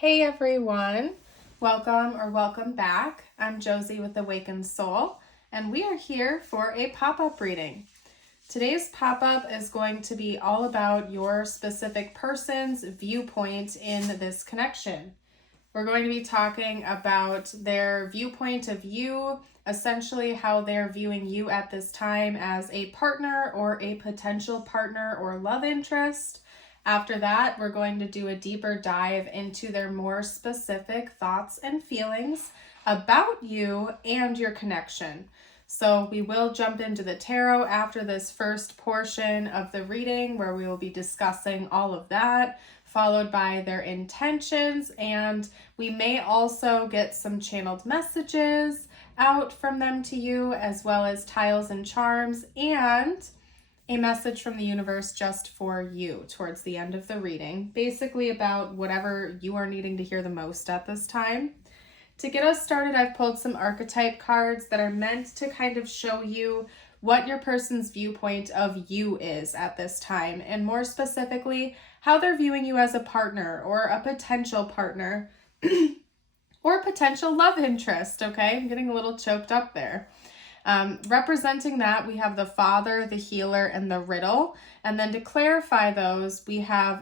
Hey everyone, welcome back. I'm Josie with Awakened Soul, and we are here for a pop-up reading. Today's pop-up is going to be all about your specific person's viewpoint in this connection. We're going to be talking about their viewpoint of you, essentially how they're viewing you at this time as a partner or a potential partner or love interest. After that, we're going to do a deeper dive into their more specific thoughts and feelings about you and your connection. So we will jump into the tarot after this first portion of the reading where we will be discussing all of that, followed by their intentions, and we may also get some channeled messages out from them to you, as well as tiles and charms, and a message from the universe just for you towards the end of the reading, basically about whatever you are needing to hear the most at this time. To get us started, I've pulled some archetype cards that are meant to kind of show you what your person's viewpoint of you is at this time, and more specifically, how they're viewing you as a partner or a potential partner or potential love interest, okay? I'm getting a little choked up there. Representing that, we have the Father, the Healer, and the Riddle. And then to clarify those, we have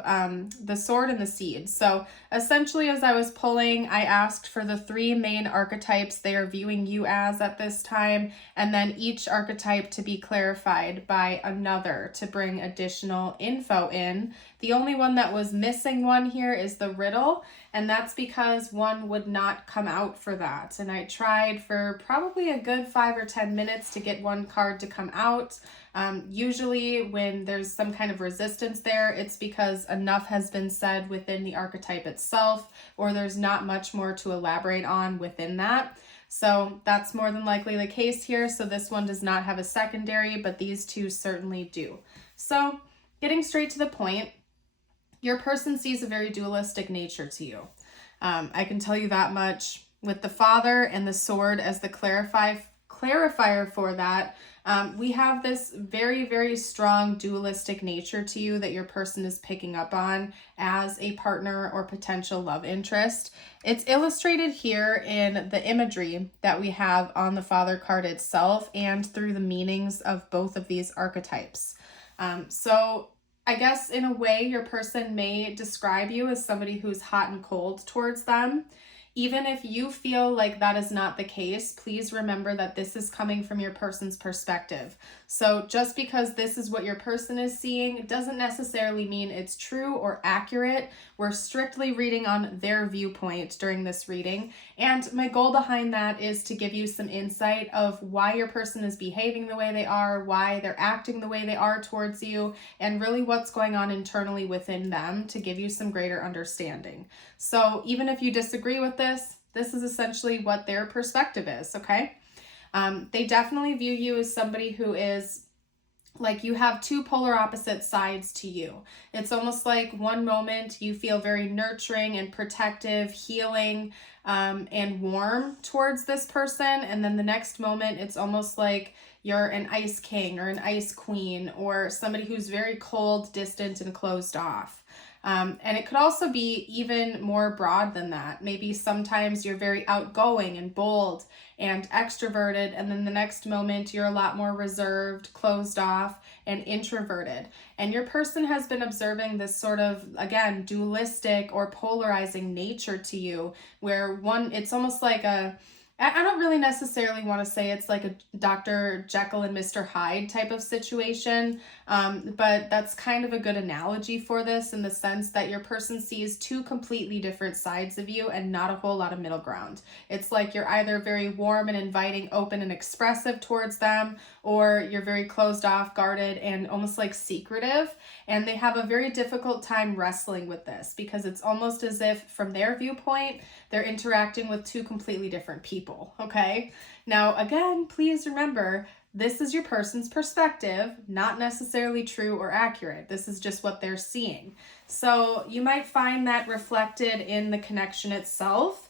the Sword and the Seed. So essentially, as I was pulling, I asked for the three main archetypes they are viewing you as at this time, and then each archetype to be clarified by another to bring additional info in. The only one that was missing one here is the Riddle, and that's because one would not come out for that. And I tried for probably a good 5 or 10 minutes to get one card to come out. Usually when there's some kind of resistance there, it's because enough has been said within the archetype itself, or there's not much more to elaborate on within that. So that's more than likely the case here. So this one does not have a secondary, but these two certainly do. So getting straight to the point, your person sees a very dualistic nature to you. I can tell you that much. With the Father and the Sword as the clarifier for that, we have this very, very strong dualistic nature to you that your person is picking up on as a partner or potential love interest. It's illustrated here in the imagery that we have on the Father card itself and through the meanings of both of these archetypes. So I guess in a way, your person may describe you as somebody who's hot and cold towards them. Even if you feel like that is not the case, please remember that this is coming from your person's perspective. So just because this is what your person is seeing doesn't necessarily mean it's true or accurate. We're strictly reading on their viewpoint during this reading. And my goal behind that is to give you some insight of why your person is behaving the way they are, why they're acting the way they are towards you, and really what's going on internally within them to give you some greater understanding. So even if you disagree with this is essentially what their perspective is, okay? They definitely view you as somebody who is like you have two polar opposite sides to you. It's almost like one moment you feel very nurturing and protective, healing, and warm towards this person. And then the next moment, it's almost like you're an ice king or an ice queen or somebody who's very cold, distant, and closed off. And it could also be even more broad than that. Maybe sometimes you're very outgoing and bold and extroverted, and then the next moment you're a lot more reserved, closed off, and introverted. And your person has been observing this sort of, again, dualistic or polarizing nature to you, where one, it's almost like I don't really necessarily want to say it's like a Dr. Jekyll and Mr. Hyde type of situation, but that's kind of a good analogy for this in the sense that your person sees two completely different sides of you and not a whole lot of middle ground. It's like you're either very warm and inviting, open and expressive towards them, or you're very closed off, guarded, and almost like secretive. And they have a very difficult time wrestling with this because it's almost as if from their viewpoint, they're interacting with two completely different people, okay? Now, again, please remember, this is your person's perspective, not necessarily true or accurate. This is just what they're seeing. So you might find that reflected in the connection itself,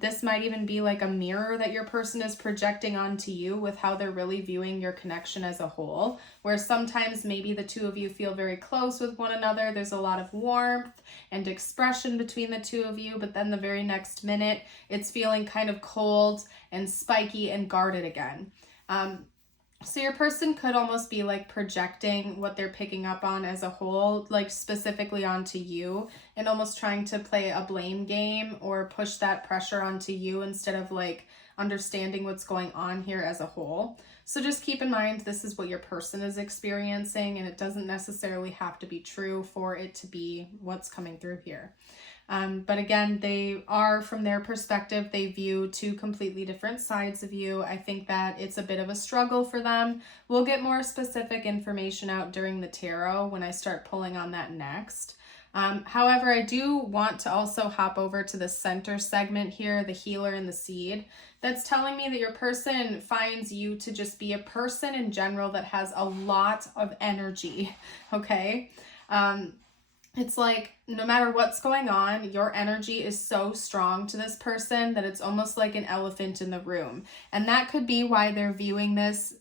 This might even be like a mirror that your person is projecting onto you with how they're really viewing your connection as a whole, where sometimes maybe the two of you feel very close with one another. There's a lot of warmth and expression between the two of you, but then the very next minute, it's feeling kind of cold and spiky and guarded again. So your person could almost be like projecting what they're picking up on as a whole, like specifically onto you, and almost trying to play a blame game or push that pressure onto you instead of like understanding what's going on here as a whole. So just keep in mind, this is what your person is experiencing, and it doesn't necessarily have to be true for it to be what's coming through here. But again, they are, from their perspective, they view two completely different sides of you. I think that it's a bit of a struggle for them. We'll get more specific information out during the tarot when I start pulling on that next. However, I do want to also hop over to the center segment here, the healer and the seed. That's telling me that your person finds you to just be a person in general that has a lot of energy, okay? It's like no matter what's going on, your energy is so strong to this person that it's almost like an elephant in the room. And that could be why they're viewing this.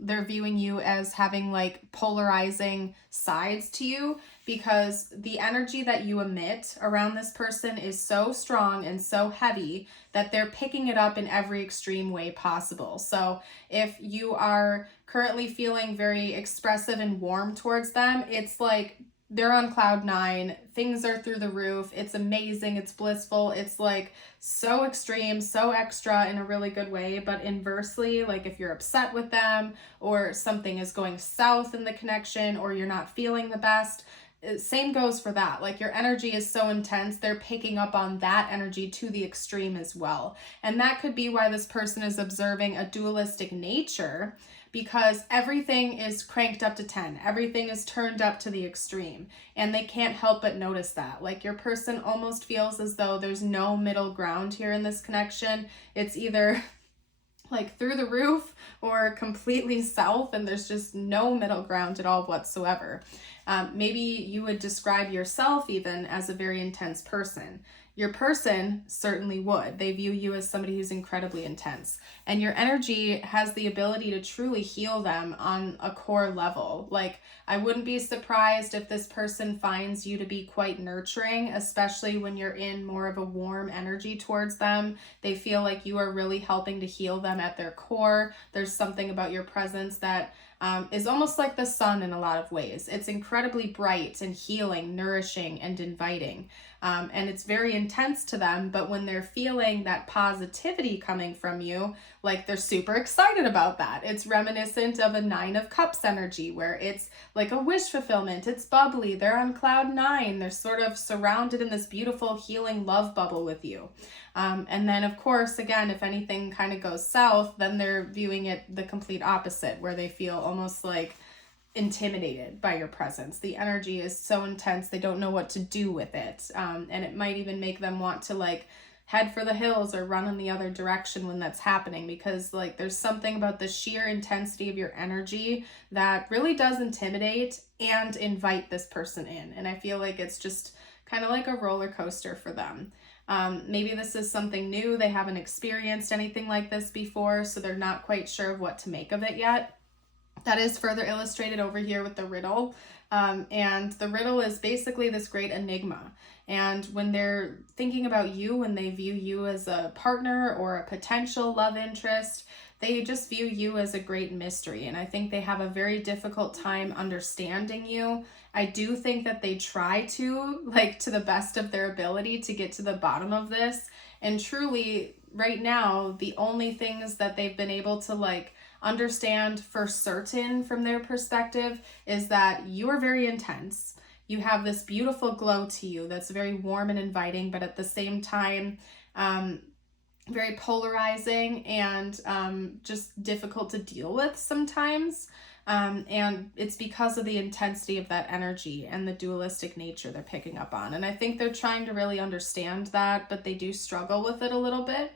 They're viewing you as having like polarizing sides to you, because the energy that you emit around this person is so strong and so heavy that they're picking it up in every extreme way possible. So if you are currently feeling very expressive and warm towards them, it's like they're on cloud 9, things are through the roof, it's amazing, it's blissful, it's like so extreme, so extra in a really good way. But inversely, like if you're upset with them or something is going south in the connection or you're not feeling the best, same goes for that. Like your energy is so intense, they're picking up on that energy to the extreme as well. And that could be why this person is observing a dualistic nature, because everything is cranked up to 10. Everything is turned up to the extreme, and they can't help but notice that. Like your person almost feels as though there's no middle ground here in this connection. It's either like through the roof or completely south, and there's just no middle ground at all whatsoever. Maybe you would describe yourself even as a very intense person. Your person certainly would. They view you as somebody who's incredibly intense, and your energy has the ability to truly heal them on a core level. Like, I wouldn't be surprised if this person finds you to be quite nurturing, especially when you're in more of a warm energy towards them. They feel like you are really helping to heal them at their core. There's something about your presence that is almost like the sun in a lot of ways. It's incredibly bright and healing, nourishing, and inviting. And it's very intense to them, but when they're feeling that positivity coming from you, like they're super excited about that. It's reminiscent of a 9 of Cups energy, where it's like a wish fulfillment. It's bubbly. They're on cloud 9. They're sort of surrounded in this beautiful healing love bubble with you. And then of course, again, if anything kind of goes south, then they're viewing it the complete opposite, where they feel almost like intimidated by your presence. The energy is so intense, they don't know what to do with it. And it might even make them want to like head for the hills or run in the other direction when that's happening, because like there's something about the sheer intensity of your energy that really does intimidate and invite this person in. And I feel like it's just kind of like a roller coaster for them. Maybe this is something new. They haven't experienced anything like this before, so they're not quite sure of what to make of it yet. That is further illustrated over here with the riddle. And the riddle is basically this great enigma. And when they're thinking about you, when they view you as a partner or a potential love interest, they just view you as a great mystery. And I think they have a very difficult time understanding you. I do think that they try to, like, to the best of their ability to get to the bottom of this. And truly, right now, the only things that they've been able to, like, understand for certain from their perspective is that you are very intense. You have this beautiful glow to you that's very warm and inviting, but at the same time, very polarizing and just difficult to deal with sometimes. And it's because of the intensity of that energy and the dualistic nature they're picking up on. And I think they're trying to really understand that, but they do struggle with it a little bit.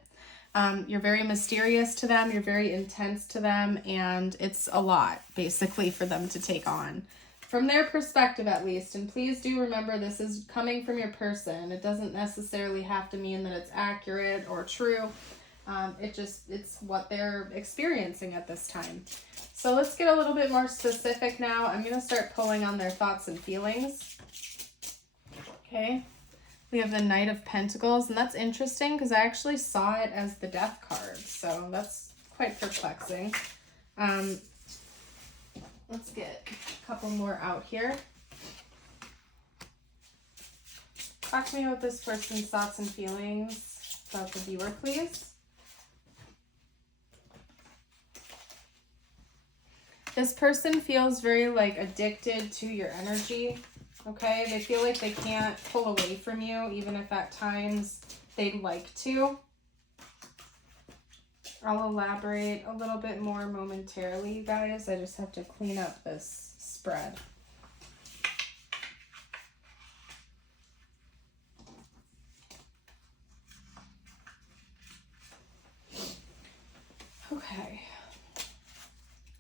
You're very mysterious to them, you're very intense to them, and it's a lot basically for them to take on. from their perspective at least, and please do remember this is coming from your person. It doesn't necessarily have to mean that it's accurate or true. It's what they're experiencing at this time. So let's get a little bit more specific now. I'm going to start pulling on their thoughts and feelings. Okay. We have the Knight of Pentacles, and that's interesting because I actually saw it as the Death card. So that's quite perplexing. Let's get a couple more out here. Talk to me about this person's thoughts and feelings about the viewer, please. This person feels very like addicted to your energy, okay? They feel like they can't pull away from you, even if at times they'd like to. I'll elaborate a little bit more momentarily, you guys. I just have to clean up this spread. Okay.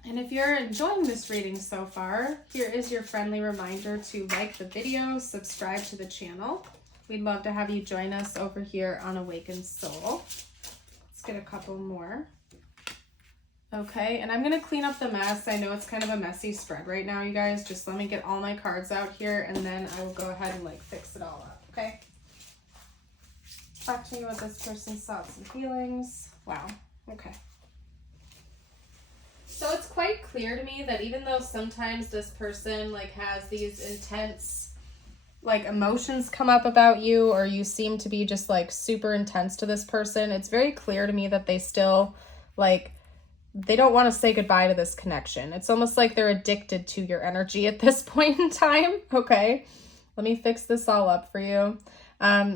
And if you're enjoying this reading so far, here is your friendly reminder to like the video, subscribe to the channel. We'd love to have you join us over here on Awakened Soul. Let's get a couple more. Okay, and I'm going to clean up the mess. I know it's kind of a messy spread right now, you guys. Just let me get all my cards out here, and then I will go ahead and like fix it all up, okay? Talk to me about this person's thoughts and feelings. Wow, okay. So it's quite clear to me that even though sometimes this person like has these intense like emotions come up about you, or you seem to be just like super intense to this person, it's very clear to me that they still like, they don't want to say goodbye to this connection. It's almost like they're addicted to your energy at this point in time. Okay, let me fix this all up for you.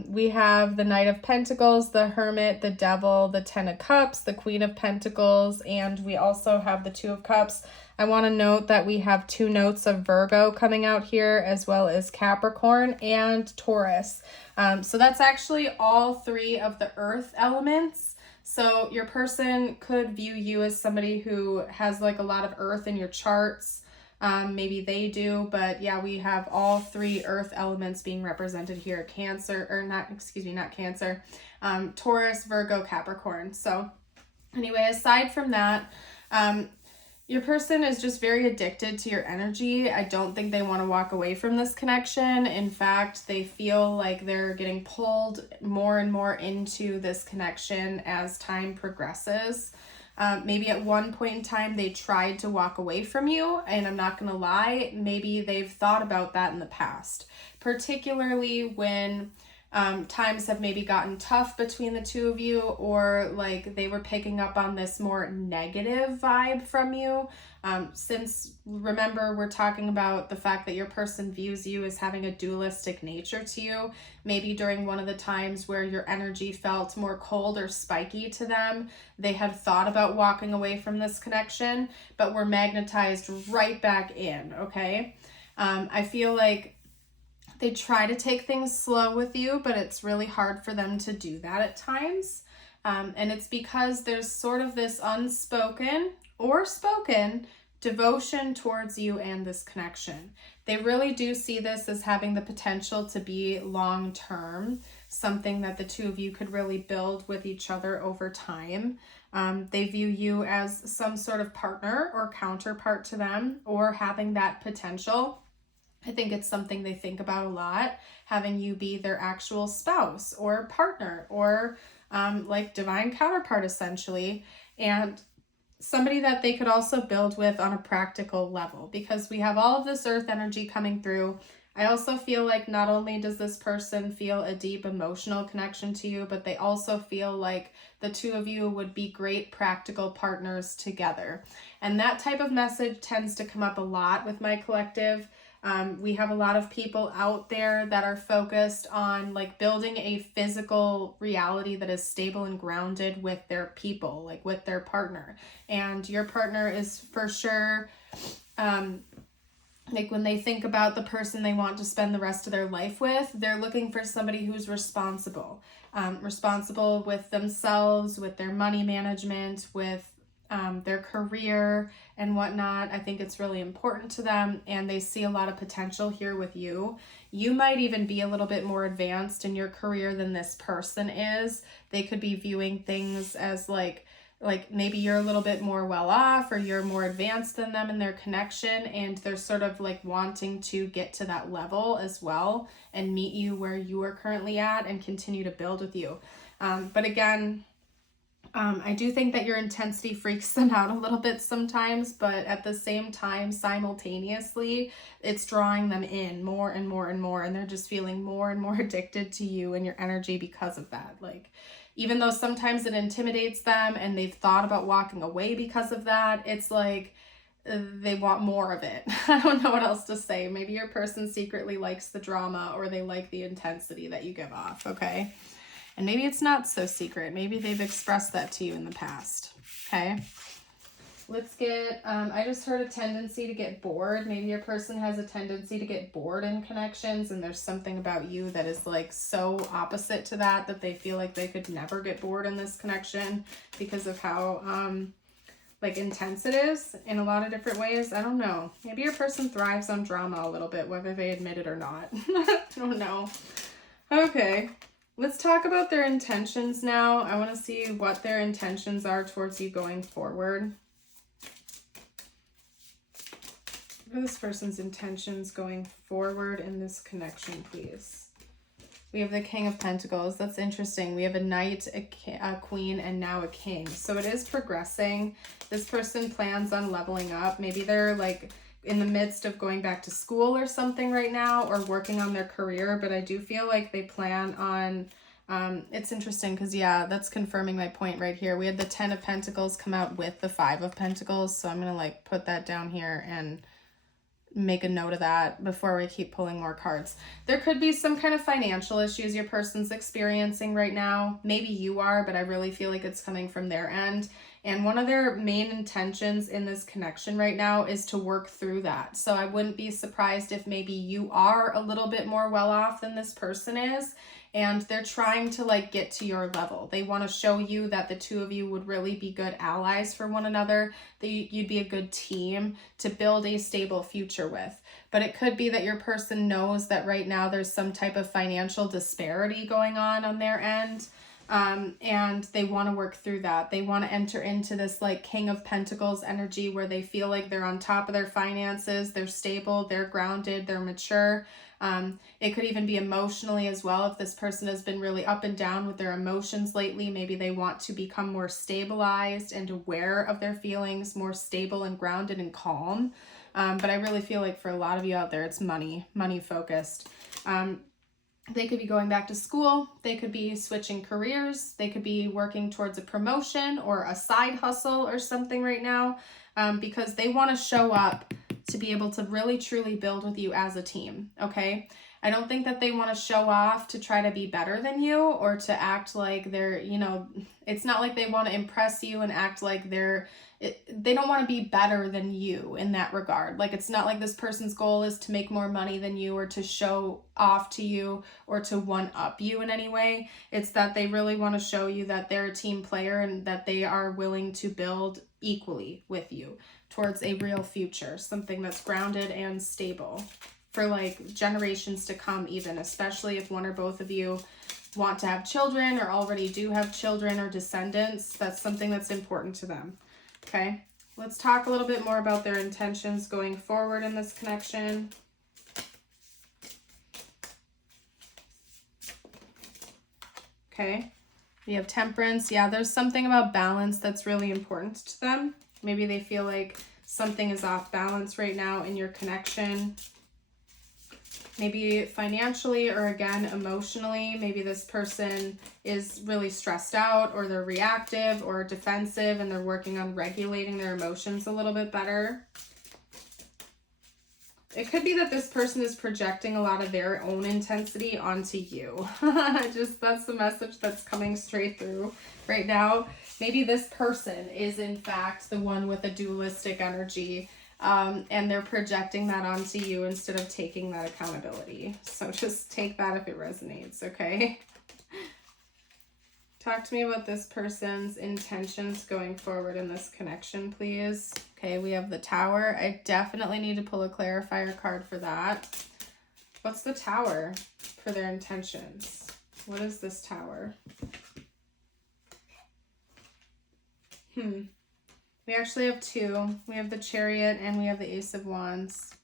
We have the Knight of Pentacles, the Hermit, the Devil, the Ten of Cups, the Queen of Pentacles, and we also have the Two of Cups. I want to note that we have 2 notes of Virgo coming out here, as well as Capricorn and Taurus. So that's actually all 3 of the earth elements. So your person could view you as somebody who has like a lot of earth in your charts. Maybe they do, but yeah, we have all 3 earth elements being represented here. Cancer, or not Cancer, Taurus, Virgo, Capricorn. So anyway, aside from that, your person is just very addicted to your energy. I don't think they want to walk away from this connection. In fact, they feel like they're getting pulled more and more into this connection as time progresses. Maybe at one point in time they tried to walk away from you, and I'm not gonna lie, maybe they've thought about that in the past, particularly when times have maybe gotten tough between the two of you, or like they were picking up on this more negative vibe from you. Since remember, we're talking about the fact that your person views you as having a dualistic nature to you. Maybe during one of the times where your energy felt more cold or spiky to them, they had thought about walking away from this connection, but were magnetized right back in, okay? I feel like they try to take things slow with you, but it's really hard for them to do that at times. And it's because there's sort of this unspoken or spoken devotion towards you and this connection. They really do see this as having the potential to be long-term, something that the two of you could really build with each other over time. They view you as some sort of partner or counterpart to them, or having that potential. I think it's something they think about a lot, having you be their actual spouse or partner, or like divine counterpart essentially, and somebody that they could also build with on a practical level, because we have all of this earth energy coming through. I also feel like not only does this person feel a deep emotional connection to you, but they also feel like the two of you would be great practical partners together. And that type of message tends to come up a lot with my collective. We have a lot of people out there that are focused on like building a physical reality that is stable and grounded with their people, like with their partner. And your partner is for sure, like when they think about the person they want to spend the rest of their life with, they're looking for somebody who's responsible with themselves, with their money management, with their career and whatnot. I think it's really important to them, and they see a lot of potential here with you. You might even be a little bit more advanced in your career than this person is. They could be viewing things as like maybe you're a little bit more well off, or you're more advanced than them in their connection, and they're sort of like wanting to get to that level as well and meet you where you are currently at and continue to build with you. But again, I do think that your intensity freaks them out a little bit sometimes, but at the same time, simultaneously, it's drawing them in more and more and more, and they're just feeling more and more addicted to you and your energy because of that. Like, even though sometimes it intimidates them and they've thought about walking away because of that, it's like they want more of it. I don't know what else to say. Maybe your person secretly likes the drama, or they like the intensity that you give off, okay? And maybe it's not so secret. Maybe they've expressed that to you in the past, okay? Let's get, I just heard a tendency to get bored. Maybe your person has a tendency to get bored in connections, and there's something about you that is like so opposite to that, that they feel like they could never get bored in this connection because of how like intense it is in a lot of different ways. I don't know. Maybe your person thrives on drama a little bit, whether they admit it or not. I don't know. Okay. Let's talk about their intentions now. I want to see what their intentions are towards you going forward. What are this person's intentions going forward in this connection, please? We have the King of Pentacles. That's interesting. We have a Knight, a Queen, and now a King. So it is progressing. This person plans on leveling up. Maybe they're like in the midst of going back to school or something right now, or working on their career, but I do feel like they plan on, it's interesting because, yeah, that's confirming my point right here. We had the 10 of Pentacles come out with the 5 of Pentacles, so I'm going to like put that down here and make a note of that before we keep pulling more cards. There could be some kind of financial issues your person's experiencing right now. Maybe you are, but I really feel like it's coming from their end. And one of their main intentions in this connection right now is to work through that. So I wouldn't be surprised if maybe you are a little bit more well off than this person is, and they're trying to like get to your level. They want to show you that the two of you would really be good allies for one another, that you'd be a good team to build a stable future with. But it could be that your person knows that right now there's some type of financial disparity going on their end. And they want to work through that. They want to enter into this like King of Pentacles energy where they feel like they're on top of their finances, they're stable, they're grounded, they're mature. It could even be emotionally as well. If this person has been really up and down with their emotions lately, maybe they want to become more stabilized and aware of their feelings, more stable and grounded and calm. But I really feel like for a lot of you out there, it's money focused. They could be going back to school. They could be switching careers. They could be working towards a promotion or a side hustle or something right now, because they want to show up to be able to really truly build with you as a team. Okay. I don't think that they want to show off to try to be better than you or to act like they're, you know, it's not like they want to impress you and act like they don't want to be better than you in that regard. Like, it's not like this person's goal is to make more money than you or to show off to you or to one up you in any way. It's that they really want to show you that they're a team player and that they are willing to build equally with you towards a real future, something that's grounded and stable for like generations to come, even, especially if one or both of you want to have children or already do have children or descendants. That's something that's important to them. Okay, let's talk a little bit more about their intentions going forward in this connection. Okay, we have Temperance. Yeah, there's something about balance that's really important to them. Maybe they feel like something is off balance right now in your connection. Maybe financially or again emotionally. Maybe this person is really stressed out, or they're reactive or defensive and they're working on regulating their emotions a little bit better. It could be that this person is projecting a lot of their own intensity onto you. That's the message that's coming straight through right now. Maybe this person is in fact the one with a dualistic energy, and they're projecting that onto you instead of taking that accountability. So just take that if it resonates, okay? Talk to me about this person's intentions going forward in this connection, please. Okay, we have the Tower. I definitely need to pull a clarifier card for that. What's the Tower for their intentions? What is this Tower? We actually have two. We have the Chariot and we have the Ace of Wands.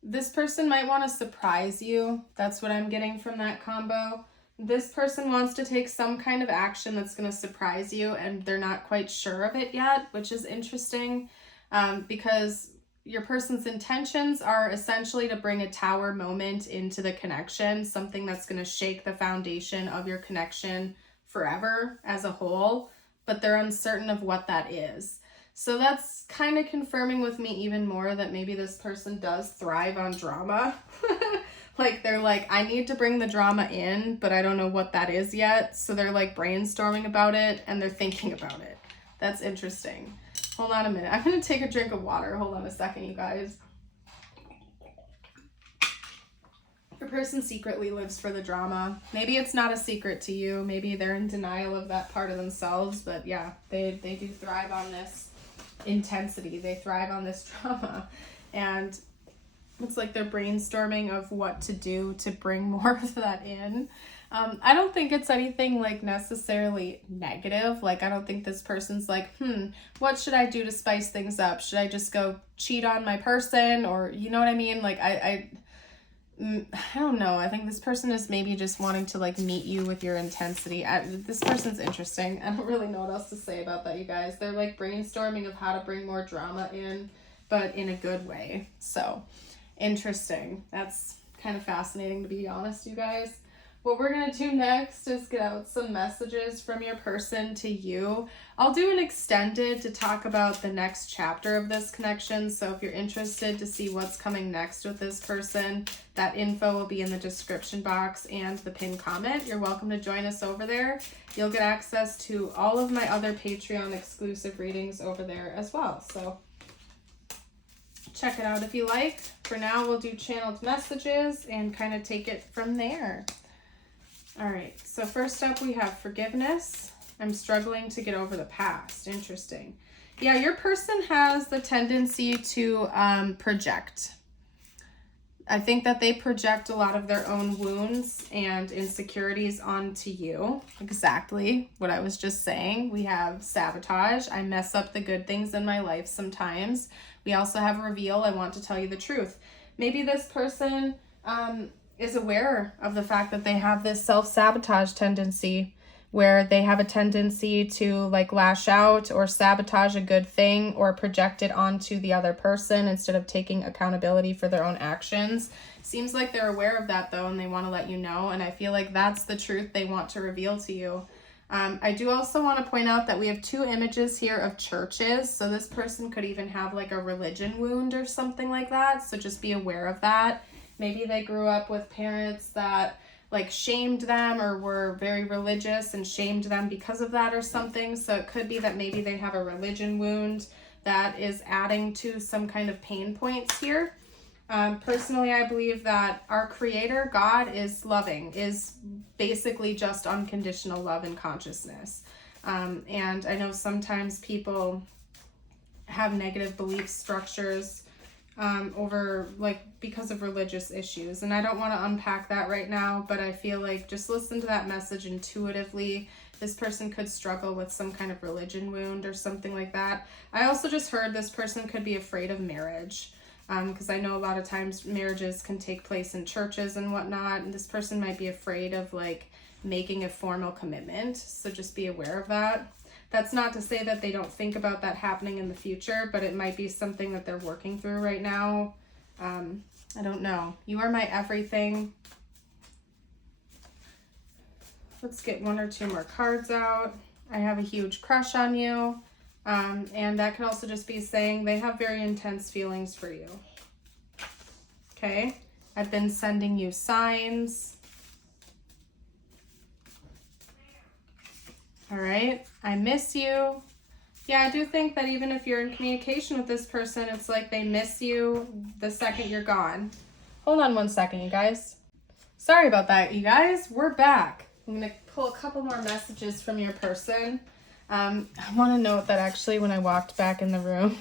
This person might want to surprise you. That's what I'm getting from that combo. This person wants to take some kind of action that's going to surprise you, and they're not quite sure of it yet, which is interesting because your person's intentions are essentially to bring a Tower moment into the connection, something that's going to shake the foundation of your connection forever as a whole, but they're uncertain of what that is. So that's kind of confirming with me even more that maybe this person does thrive on drama. Like they're like, I need to bring the drama in, but I don't know what that is yet. So they're like brainstorming about it and they're thinking about it. That's interesting. Hold on a minute. I'm going to take a drink of water. Hold on a second, you guys. Your person secretly lives for the drama. Maybe it's not a secret to you. Maybe they're in denial of that part of themselves. But yeah, they do thrive on this intensity. They thrive on this drama. And it's like they're brainstorming of what to do to bring more of that in. I don't think it's anything like necessarily negative. Like, I don't think this person's like, what should I do to spice things up? Should I just go cheat on my person? Or, you know what I mean? Like, I don't know. I think this person is maybe just wanting to like meet you with your intensity. This person's interesting. I don't really know what else to say about that, you guys. They're like brainstorming of how to bring more drama in, but in a good way. So interesting. That's kind of fascinating, to be honest, you guys. What we're going to do next is get out some messages from your person to you. I'll do an extended to talk about the next chapter of this connection. So if you're interested to see what's coming next with this person, that info will be in the description box and the pinned comment. You're welcome to join us over there. You'll get access to all of my other Patreon exclusive readings over there as well. So check it out if you like. For now, we'll do channeled messages and kind of take it from there. All right, so first up we have forgiveness. I'm struggling to get over the past. Interesting. Yeah, your person has the tendency to project. I think that they project a lot of their own wounds and insecurities onto you. Exactly what I was just saying. We have sabotage. I mess up the good things in my life sometimes. We also have reveal. I want to tell you the truth. Maybe this person is aware of the fact that they have this self-sabotage tendency where they have a tendency to like lash out or sabotage a good thing or project it onto the other person instead of taking accountability for their own actions. Seems like they're aware of that though, and they want to let you know, and I feel like that's the truth they want to reveal to you. I do also want to point out that we have two images here of churches, so this person could even have like a religion wound or something like that, so just be aware of that. Maybe they grew up with parents that like shamed them or were very religious and shamed them because of that or something. So it could be that maybe they have a religion wound that is adding to some kind of pain points here. Personally, I believe that our Creator, God, is loving, is basically just unconditional love and consciousness. And I know sometimes people have negative belief structures over like because of religious issues, and I don't want to unpack that right now, but I feel like just listen to that message intuitively. This person could struggle with some kind of religion wound or something like that. I also just heard this person could be afraid of marriage, because I know a lot of times marriages can take place in churches and whatnot, and this person might be afraid of like making a formal commitment, so just be aware of that. That's not to say that they don't think about that happening in the future, but it might be something that they're working through right now. I don't know. You are my everything. Let's get one or two more cards out. I have a huge crush on you. And that could also just be saying they have very intense feelings for you. Okay. I've been sending you signs. All right, I miss you. Yeah, I do think that even if you're in communication with this person, it's like they miss you the second you're gone. Hold on one second, you guys. Sorry about that, you guys. We're back. I'm going to pull a couple more messages from your person. I want to note that actually when I walked back in the room,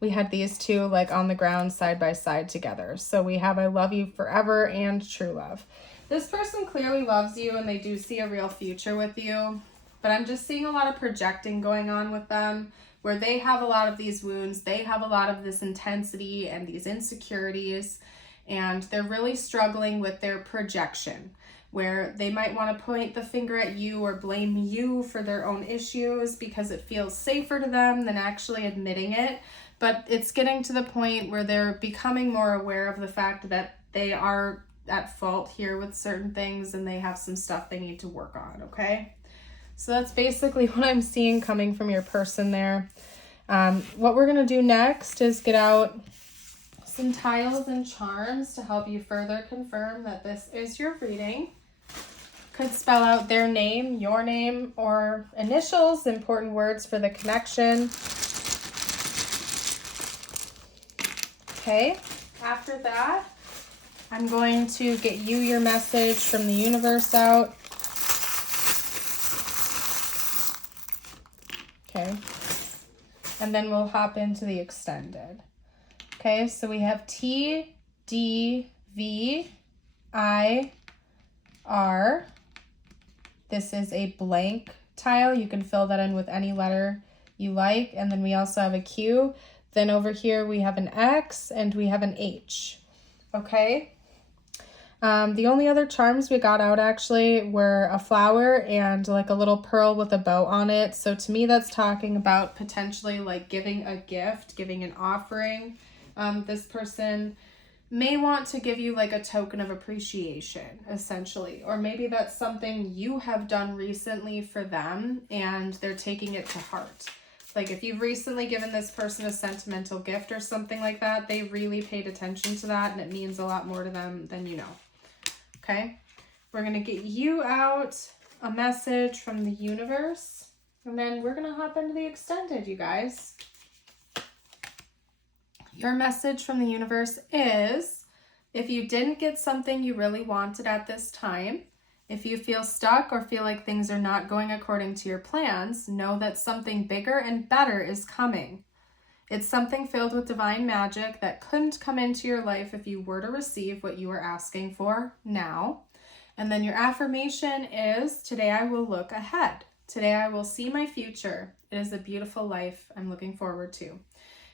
we had these two like on the ground side by side together. So we have I love you forever and true love. This person clearly loves you and they do see a real future with you. But I'm just seeing a lot of projecting going on with them where they have a lot of these wounds. They have a lot of this intensity and these insecurities. And they're really struggling with their projection, where they might want to point the finger at you or blame you for their own issues because it feels safer to them than actually admitting it. But it's getting to the point where they're becoming more aware of the fact that they are at fault here with certain things and they have some stuff they need to work on, okay? So that's basically what I'm seeing coming from your person there. What we're going to do next is get out some tiles and charms to help you further confirm that this is your reading. Could spell out their name, your name, or initials, important words for the connection. Okay, after that, I'm going to get you your message from the universe out. Okay, and then we'll hop into the extended. Okay, so we have T, D, V, I, R. This is a blank tile. You can fill that in with any letter you like. And then we also have a Q. Then over here we have an X and we have an H. Okay. The only other charms we got out actually were a flower and like a little pearl with a bow on it. So to me, that's talking about potentially like giving a gift, giving an offering. This person may want to give you like a token of appreciation, essentially. Or maybe that's something you have done recently for them and they're taking it to heart. Like if you've recently given this person a sentimental gift or something like that, they really paid attention to that and it means a lot more to them than you know. Okay, we're going to get you out a message from the universe and then we're going to hop into the extended, you guys. Your message from the universe is, if you didn't get something you really wanted at this time, if you feel stuck or feel like things are not going according to your plans, know that something bigger and better is coming. It's something filled with divine magic that couldn't come into your life if you were to receive what you are asking for now. And then your affirmation is, today I will look ahead. Today I will see my future. It is a beautiful life I'm looking forward to.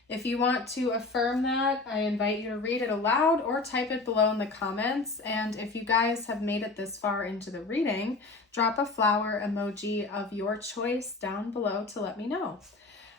If you want to affirm that, I invite you to read it aloud or type it below in the comments. And if you guys have made it this far into the reading, drop a flower emoji of your choice down below to let me know.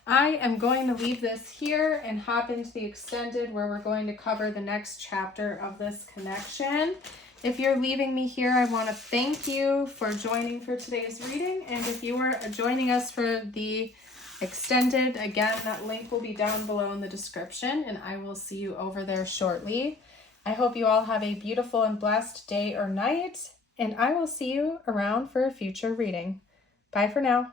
I am going to leave this here and hop into the extended where we're going to cover the next chapter of this connection. If you're leaving me here, I want to thank you for joining for today's reading. And if you are joining us for the extended, again, that link will be down below in the description and I will see you over there shortly. I hope you all have a beautiful and blessed day or night and I will see you around for a future reading. Bye for now.